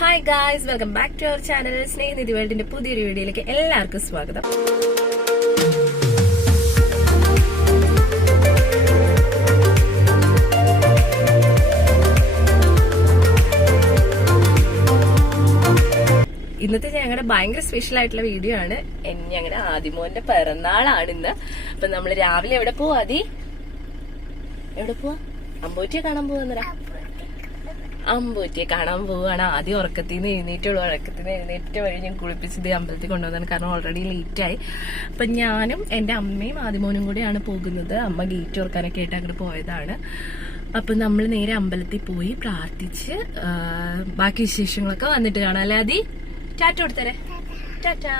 Hi guys, welcome back to our channel. Snehanidhi വേൾഡിന്റെ പുതിയൊരു വീഡിയോയിലേക്ക് എല്ലാവർക്കും സ്വാഗതം. ഇന്നത്തെ ഞങ്ങളുടെ ഭയങ്കര സ്പെഷ്യൽ ആയിട്ടുള്ള വീഡിയോ ആണ്. ഞങ്ങളുടെ ആദിമോന്റെ പിറന്നാളാണ് ഇന്ന്. അപ്പൊ നമ്മള് രാവിലെ എവിടെ പോവാ? എവിടെ പോവാ? അമ്പൂറ്റിയെ കാണാൻ പോവാന്നരാ. അമ്പൂറ്റിയെ കാണാൻ പോവാണ്. ആദ്യം ഉറക്കത്തിൽ നിന്ന് എഴുന്നേറ്റ് വഴി ഞാൻ കുളിപ്പിച്ചത് അമ്പലത്തിൽ കൊണ്ടുവന്നതാണ്. കാരണം ഓൾറെഡി ലേറ്റായി. അപ്പൊ ഞാനും എന്റെ അമ്മയും ആദിമോനും കൂടെയാണ് പോകുന്നത്. അമ്മ ഗേറ്റ് തുറക്കാനൊക്കെ ആയിട്ട് അങ്ങോട്ട് പോയതാണ്. അപ്പൊ നമ്മൾ നേരെ അമ്പലത്തിൽ പോയി പ്രാർത്ഥിച്ച് ബാക്കി വിശേഷങ്ങളൊക്കെ വന്നിട്ട് കാണാം. അല്ലെ അതി? ടാറ്റ കൊടുത്തരേ. ടാറ്റാ.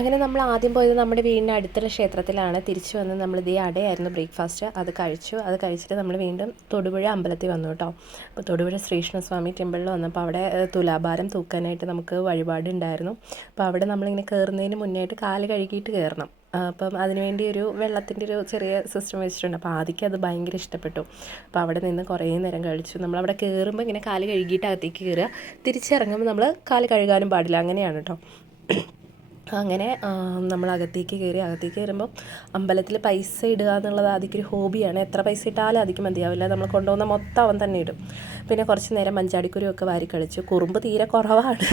അങ്ങനെ നമ്മൾ ആദ്യം പോയത് നമ്മുടെ വീടിന് അടുത്തുള്ള ക്ഷേത്രത്തിലാണ്. തിരിച്ചു വന്ന് നമ്മൾ ഇതേ അടയായിരുന്നു ബ്രേക്ക്ഫാസ്റ്റ്. അത് കഴിച്ചിട്ട് നമ്മൾ വീണ്ടും തൊടുപുഴ അമ്പലത്തിൽ വന്നു കേട്ടോ. അപ്പോൾ തൊടുപുഴ ശ്രീകൃഷ്ണസ്വാമി ടെമ്പിളിൽ വന്നപ്പോൾ അവിടെ തുലാഭാരം തൂക്കാനായിട്ട് നമുക്ക് വഴിപാടുണ്ടായിരുന്നു. അപ്പോൾ അവിടെ നമ്മളിങ്ങനെ കയറുന്നതിന് മുന്നായിട്ട് കാല് കഴുകിയിട്ട് കയറണം. അപ്പം അതിനുവേണ്ടി ഒരു വെള്ളത്തിൻ്റെ ഒരു ചെറിയ സിസ്റ്റം വെച്ചിട്ടുണ്ട്. അപ്പോൾ ആദ്യം അത് ഭയങ്കര ഇഷ്ടപ്പെട്ടു. അപ്പോൾ അവിടെ നിന്ന് കുറേ നേരം കഴിച്ചു. നമ്മളവിടെ കയറുമ്പോൾ ഇങ്ങനെ കാല് കഴുകിയിട്ട് അകത്തേക്ക് കയറുക, തിരിച്ചിറങ്ങുമ്പോൾ നമ്മൾ കാല് കഴുകാനും പാടില്ല, അങ്ങനെയാണ് കേട്ടോ. അങ്ങനെ നമ്മൾ അകത്തേക്ക് കയറുമ്പോൾ അമ്പലത്തിൽ പൈസ ഇടുക എന്നുള്ളത് ആദ്യമൊരു ഹോബിയാണ്. എത്ര പൈസ ഇട്ടാലും ആദ്യം മതിയാവില്ല. നമ്മൾ കൊണ്ടുപോകുന്ന മൊത്തം അവൻ തന്നെ ഇടും. പിന്നെ കുറച്ച് നേരം മഞ്ചാടിക്കുരുവൊക്കെ വാരി കളിച്ചു. കുറുമ്പ് തീരെ കുറവാണ്,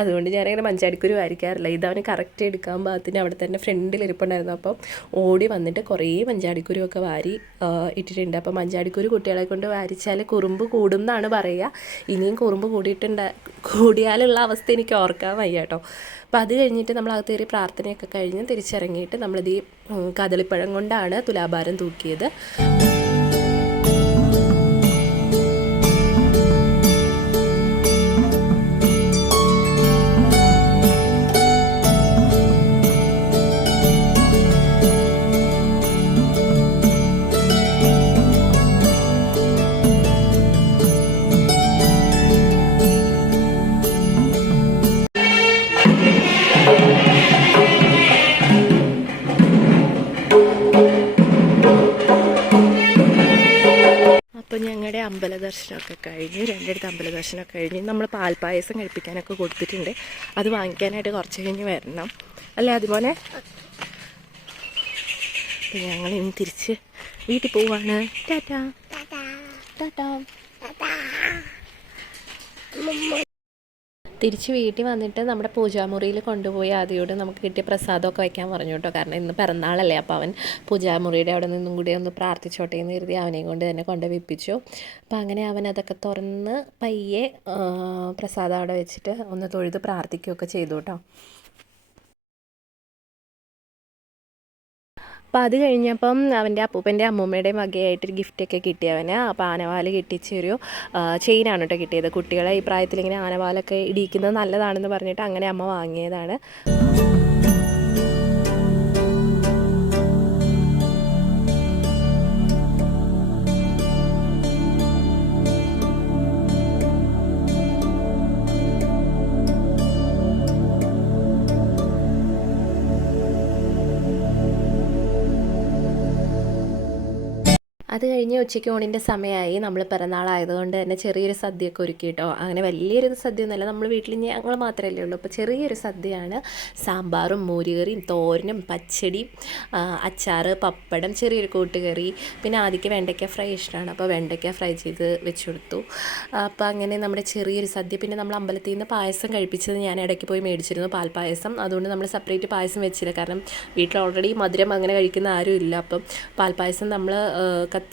അതുകൊണ്ട് ഞാനങ്ങനെ മഞ്ചാടിക്കുരു വാരിക്കാറില്ല. ഇതവന് കറക്റ്റ് എടുക്കാൻ പാകത്തിന് അവിടെ തന്നെ ഫ്രണ്ടിൽ ഇരിപ്പുണ്ടായിരുന്നു. അപ്പം ഓടി വന്നിട്ട് കുറേ മഞ്ചാടിക്കുരുവൊക്കെ വാരി ഇട്ടിട്ടുണ്ട്. അപ്പം മഞ്ചാടിക്കുരു കുട്ടികളെ കൊണ്ട് വാരിച്ചാൽ കുറുമ്പ് കൂടും എന്നാണ് പറയുക. ഇനിയും കുറുമ്പ് കൂടിയാലുള്ള അവസ്ഥ എനിക്ക് ഓർക്കാൻ വയ്യ കേട്ടോ. അപ്പോൾ അത് കഴിഞ്ഞിട്ട് നമ്മൾ അകത്ത് കയറി പ്രാർത്ഥനയൊക്കെ കഴിഞ്ഞ് തിരിച്ചിറങ്ങിയിട്ട് നമ്മളിത് ഈ കദളിപ്പഴം കൊണ്ടാണ് തുലാഭാരം തൂക്കിയത്. അപ്പോൾ ഞങ്ങളുടെ അമ്പല ദർശനമൊക്കെ കഴിഞ്ഞു. രണ്ടിടത്ത് അമ്പല ദർശനമൊക്കെ കഴിഞ്ഞ് നമ്മൾ പാൽപ്പായസം കഴിപ്പിക്കാനൊക്കെ കൊടുത്തിട്ടുണ്ട്. അത് വാങ്ങിക്കാനായിട്ട് കുറച്ച് കഴിഞ്ഞ് വരണം. അല്ലേ അതുപോലെ? അപ്പം ഞങ്ങൾ ഇനി തിരിച്ച് വീട്ടിൽ പോവാണ്. ടാറ്റാ ടാറ്റാ. തിരിച്ച് വീട്ടിൽ വന്നിട്ട് നമ്മുടെ പൂജാമുറിയിൽ കൊണ്ടുപോയി ആദ്യയോട് നമുക്ക് കിട്ടിയ പ്രസാദമൊക്കെ വയ്ക്കാൻ പറഞ്ഞു കേട്ടോ. കാരണം ഇന്ന് പിറന്നാളല്ലേ. അപ്പോൾ അവൻ പൂജാമുറിയുടെ അവിടെ നിന്നും കൂടി ഒന്ന് പ്രാർത്ഥിച്ചോട്ടെ എന്ന് കരുതി അവനെയും കൊണ്ട് തന്നെ കൊണ്ടുവയ്പ്പിച്ചു. അപ്പോൾ അങ്ങനെ അവൻ അതൊക്കെ തുറന്ന് പയ്യെ പ്രസാദം അവിടെ വെച്ചിട്ട് ഒന്ന് തൊഴുത് പ്രാർത്ഥിക്കുകയൊക്കെ ചെയ്തു കേട്ടോ. അപ്പോൾ അത് കഴിഞ്ഞപ്പം അവൻ്റെ അപ്പൂപ്പൻ്റെ അമ്മൂമ്മയുടെയും വകയായിട്ടൊരു ഗിഫ്റ്റൊക്കെ കിട്ടി അവന്. അപ്പോൾ ആനവാൽ കിട്ടിച്ചൊരു ചെയിനാണ് കേട്ടോ കിട്ടിയത്. കുട്ടികളെ ഈ പ്രായത്തിൽ ഇങ്ങനെ ആനവാലൊക്കെ ഇടിക്കുന്നത് നല്ലതാണെന്ന് പറഞ്ഞിട്ട് അങ്ങനെ അമ്മ വാങ്ങിയതാണ്. അത് കഴിഞ്ഞ് ഉച്ചയ്ക്ക് ഊണിൻ്റെ സമയമായി. നമ്മൾ പിറന്നാളായതുകൊണ്ട് തന്നെ ചെറിയൊരു സദ്യയൊക്കെ ഒരുക്കി കേട്ടോ. അങ്ങനെ വലിയൊരു സദ്യയൊന്നുമല്ല, നമ്മൾ വീട്ടിൽ ഞങ്ങൾ മാത്രമല്ലേ ഉള്ളൂ. അപ്പോൾ ചെറിയൊരു സദ്യയാണ്. സാമ്പാറും മോരുകറിയും തോരനും പച്ചടിയും അച്ചാറ് പപ്പടം ചെറിയൊരു കൂട്ടുകറി. പിന്നെ ആദ്യക്ക് വെണ്ടയ്ക്ക ഫ്രൈ ഇഷ്ടമാണ്. അപ്പോൾ വെണ്ടയ്ക്ക ഫ്രൈ ചെയ്ത് വെച്ച് കൊടുത്തു. അപ്പോൾ അങ്ങനെ നമ്മുടെ ചെറിയൊരു സദ്യ. പിന്നെ നമ്മൾ അമ്പലത്തിൽ നിന്ന് പായസം കഴിപ്പിച്ചത് ഞാൻ ഇടയ്ക്ക് പോയി മേടിച്ചിരുന്നു, പാൽപ്പായസം. അതുകൊണ്ട് നമ്മൾ സെപ്പറേറ്റ് പായസം വെച്ചില്ല. കാരണം വീട്ടിൽ ഓൾറെഡി മധുരം അങ്ങനെ കഴിക്കുന്ന ആരും ഇല്ല. അപ്പം പാൽപ്പായസം നമ്മൾ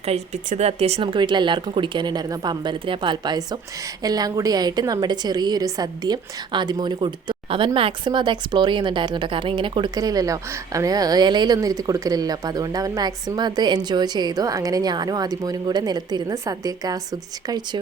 കഴിപ്പിച്ചത് അത്യാവശ്യം നമുക്ക് വീട്ടിൽ എല്ലാവർക്കും കുടിക്കാനുണ്ടായിരുന്നു. അപ്പോൾ അമ്പലത്തിലെ പാൽപ്പായസം എല്ലാം കൂടിയായിട്ട് നമ്മുടെ ചെറിയൊരു സദ്യ ആദിമോന് കൊടുത്തു. അവൻ മാക്സിമം അത് എക്സ്പ്ലോർ ചെയ്യുന്നുണ്ടായിരുന്നു കേട്ടോ, കാരണം ഇങ്ങനെ കൊടുക്കലില്ലല്ലോ, അവന് ഇലയിലൊന്നും ഇരുത്തി കൊടുക്കലില്ലല്ലോ. അപ്പോൾ അതുകൊണ്ട് അവൻ മാക്സിമം അത് എൻജോയ് ചെയ്തു. അങ്ങനെ ഞാനും ആദിമോനും കൂടെ നിലത്തിരുന്ന് സദ്യയൊക്കെ ആസ്വദിച്ച് കഴിച്ചു.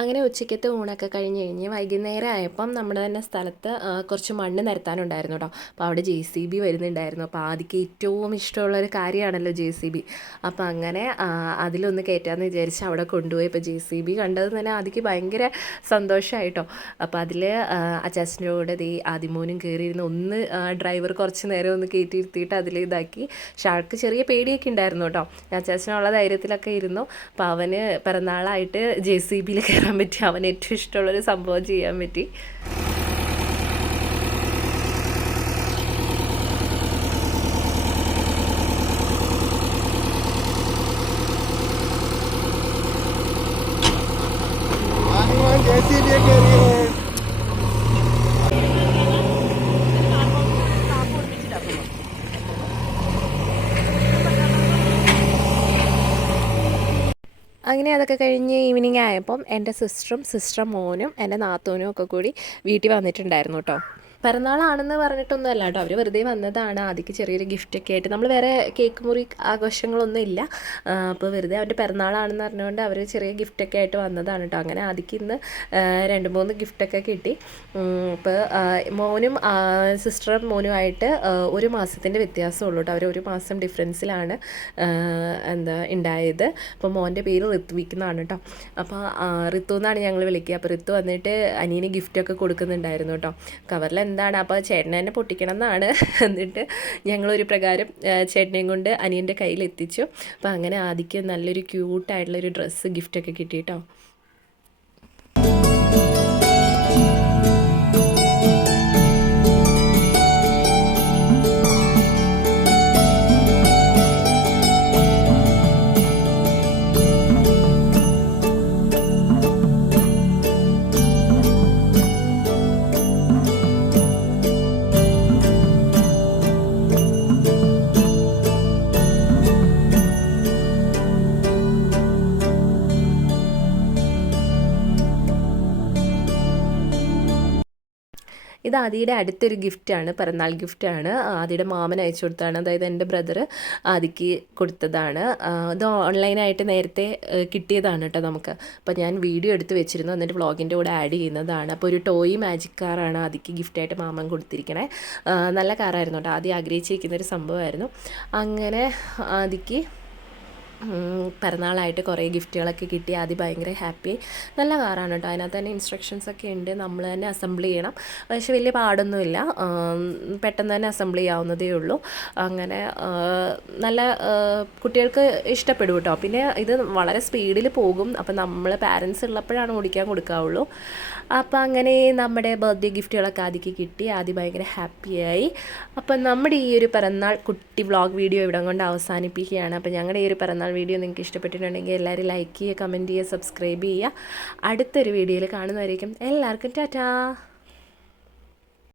അങ്ങനെ ഉച്ചയ്ക്കത്തെ ഊണൊക്കെ കഴിഞ്ഞ് വൈകുന്നേരം ആയപ്പം നമ്മുടെ തന്നെ സ്ഥലത്ത് കുറച്ച് മണ്ണ് നിരത്താനുണ്ടായിരുന്നു കേട്ടോ. അപ്പോൾ അവിടെ JCB വരുന്നുണ്ടായിരുന്നു. അപ്പോൾ ആദ്യക്ക് ഏറ്റവും ഇഷ്ടമുള്ളൊരു കാര്യമാണല്ലോ JCB. അപ്പോൾ അങ്ങനെ അതിലൊന്ന് കയറ്റാമെന്ന് വിചാരിച്ച് അവിടെ കൊണ്ടുപോയി. ഇപ്പോൾ JCB കണ്ടത് തന്നെ ആദ്യക്ക് ഭയങ്കര സന്തോഷമായിട്ടോ. അപ്പോൾ അതിൽ അച്ചാച്ചൻ്റെ കൂടെ ആദിമോനും കയറിയിരുന്ന് ഒന്ന് ഡ്രൈവർ കുറച്ച് നേരം ഒന്ന് കയറ്റിയിരുത്തിയിട്ട് അതിൽ ഇതാക്കി. പക്ഷെ ആൾക്ക് ചെറിയ പേടിയൊക്കെ ഉണ്ടായിരുന്നു കേട്ടോ. അച്ചാച്ചനുള്ള ധൈര്യത്തിലൊക്കെ ഇരുന്നു. അപ്പോൾ അവന് പിറന്നാളായിട്ട് JCBയിൽ കയറാൻ പറ്റി. അവന് ഏറ്റവും ഇഷ്ടമുള്ളൊരു സംഭവം ചെയ്യാൻ പറ്റി. അങ്ങനെ അതൊക്കെ കഴിഞ്ഞ് ഈവനിങ് ആയപ്പം എൻ്റെ സിസ്റ്ററും മോനും എൻ്റെ നാത്തൂനും ഒക്കെ കൂടി വീട്ടിൽ വന്നിട്ടുണ്ടായിരുന്നു കേട്ടോ. പിറന്നാളാണെന്ന് പറഞ്ഞിട്ടൊന്നുമല്ല കേട്ടോ, അവർ വെറുതെ വന്നതാണ്. ആദ്യക്ക് ചെറിയൊരു ഗിഫ്റ്റൊക്കെ ആയിട്ട്. നമ്മൾ വേറെ കേക്ക് മുറി ആഘോഷങ്ങളൊന്നും ഇല്ല. അപ്പോൾ വെറുതെ അവൻ്റെ പിറന്നാളാണെന്ന് പറഞ്ഞുകൊണ്ട് അവർ ചെറിയ ഗിഫ്റ്റൊക്കെ ആയിട്ട് വന്നതാണ് കേട്ടോ. അങ്ങനെ ആദ്യക്ക് ഇന്ന് 2-3 ഗിഫ്റ്റൊക്കെ കിട്ടി. ഇപ്പോൾ മോനും മോനുമായിട്ട് 1 മാസത്തിൻ്റെ വ്യത്യാസമുള്ളൂ കേട്ടോ. അവർ 1 മാസം ഡിഫറൻസിലാണ് ഉണ്ടായത്. അപ്പോൾ മോൻ്റെ പേര് ഋത്വിക് എന്നാണ് കേട്ടോ. അപ്പോൾ ഋതു എന്നാണ് ഞങ്ങൾ വിളിക്കുക. അപ്പോൾ ഋതു വന്നിട്ട് അനിയന് ഗിഫ്റ്റൊക്കെ കൊടുക്കുന്നുണ്ടായിരുന്നു കേട്ടോ. കവറിൽ എന്താണ്, അപ്പോൾ ചേട്ടനെ തന്നെ പൊട്ടിക്കണം എന്നാണ്. എന്നിട്ട് ഞങ്ങളൊരു പ്രകാരം ചേട്ടനെയും കൊണ്ട് അനിയൻ്റെ കയ്യിൽ എത്തിച്ചു. അപ്പോൾ അങ്ങനെ ആദ്യം നല്ലൊരു ക്യൂട്ടായിട്ടുള്ളൊരു ഡ്രസ്സ് ഗിഫ്റ്റൊക്കെ കിട്ടി കേട്ടോ. ഇത് ആദിയുടെ അടുത്തൊരു ഗിഫ്റ്റാണ്, പിറന്നാൾ ഗിഫ്റ്റാണ്. ആദിയുടെ മാമൻ അയച്ചു കൊടുത്തതാണ്. അതായത് എൻ്റെ ബ്രദർ ആദിക്ക് കൊടുത്തതാണ്. ഇത് ഓൺലൈനായിട്ട് നേരത്തെ കിട്ടിയതാണ് കേട്ടോ നമുക്ക്. അപ്പോൾ ഞാൻ വീഡിയോ എടുത്ത് വെച്ചിരുന്നു, എന്നിട്ട് വ്ളോഗിൻ്റെ കൂടെ ആഡ് ചെയ്യുന്നതാണ്. അപ്പോൾ ഒരു ടോയ് മാജിക് കാറാണ് ആദിക്ക് ഗിഫ്റ്റായിട്ട് മാമൻ കൊടുത്തിരിക്കണേ. നല്ല കാറായിരുന്നു കേട്ടോ, ആദ്യം ആഗ്രഹിച്ചിരിക്കുന്നൊരു സംഭവമായിരുന്നു. അങ്ങനെ ആദിക്ക് പിറന്നാളായിട്ട് കുറേ ഗിഫ്റ്റുകളൊക്കെ കിട്ടി. ആദ്യം ഭയങ്കര ഹാപ്പി. നല്ല കാറാണ് കേട്ടോ, അതിനകത്ത് തന്നെ ഇൻസ്ട്രക്ഷൻസൊക്കെ ഉണ്ട്, നമ്മൾ തന്നെ അസംബിൾ ചെയ്യണം. പക്ഷേ വലിയ പാടൊന്നുമില്ല, പെട്ടെന്ന് തന്നെ അസംബിൾ ചെയ്യാവുന്നതേ ഉള്ളൂ. അങ്ങനെ നല്ല കുട്ടികൾക്ക് ഇഷ്ടപ്പെടും കേട്ടോ. പിന്നെ ഇത് വളരെ സ്പീഡിൽ പോകും, അപ്പം നമ്മൾ പാരൻസ് ഉള്ളപ്പോഴാണ് ഓടിക്കാൻ കൊടുക്കാവുള്ളൂ. അപ്പോൾ അങ്ങനെ നമ്മുടെ ബർത്ത്ഡേ ഗിഫ്റ്റുകളൊക്കെ ആദ്യക്ക് കിട്ടി. ആദ്യം ഭയങ്കര ഹാപ്പിയായി. അപ്പം നമ്മുടെ ഈ ഒരു പിറന്നാൾ കുട്ടി വ്ളോഗ് വീഡിയോ ഇവിടെ കൊണ്ട് അവസാനിപ്പിക്കുകയാണ്. അപ്പോൾ ഞങ്ങളുടെ ഈ ഒരു പിറന്നാൾ വീഡിയോ നിങ്ങൾക്ക് ഇഷ്ടപ്പെട്ടിട്ടുണ്ടെങ്കിൽ എല്ലാവരും ലൈക്ക് ചെയ്യുക, കമൻറ്റ് ചെയ്യുക, സബ്സ്ക്രൈബ് ചെയ്യുക. അടുത്തൊരു വീഡിയോയിൽ കാണുന്നതായിരിക്കും. എല്ലാവർക്കും ടാറ്റാ.